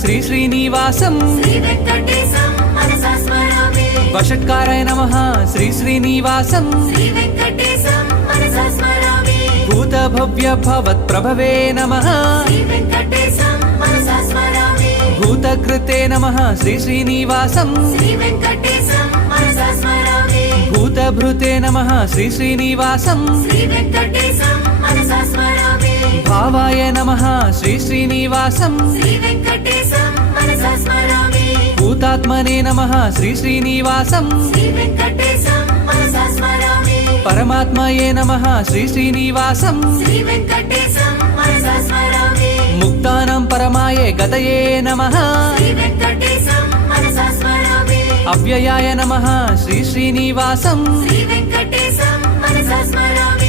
శ్రీ శ్రీనివాసం శ్రీ వెంకటేశం మనసా స్మరామి వషట్కారాయ నమః శ్రీ శ్రీనివాసం శ్రీ వెంకటేశం మనసా స్మరామి భూత భవ్య భవత్ ప్రభవే నమః శ్రీ వెంకటేశం మనసా స్మరామి భూతకృతే నమః శ్రీ శ్రీనివాసం శ్రీ వెంకటేశం మనసా స్మరామి భూతభృతే నమః శ్రీ శ్రీనివాసం శ్రీ వెంకటేశం మనసా స్మరామి భావాయ నమః శ్రీ శ్రీనివాసం శ్రీ వెంకటేశం మనసా స్మరామి భూతాత్మనే నమః శ్రీ శ్రీనివాసం శ్రీ వెంకటేశం మనసా స్మరామి పరమాత్మయే నమః శ్రీ శ్రీనివాసం శ్రీ వెంకటేశం మనసా స్మరామి ముక్తానం పరమాయే గతయే నమః శ్రీ వెంకటేశం మనసా స్మరామి అవ్యయాయ నమః శ్రీ శ్రీనివాసం శ్రీ వెంకటేశం మనసా స్మరామి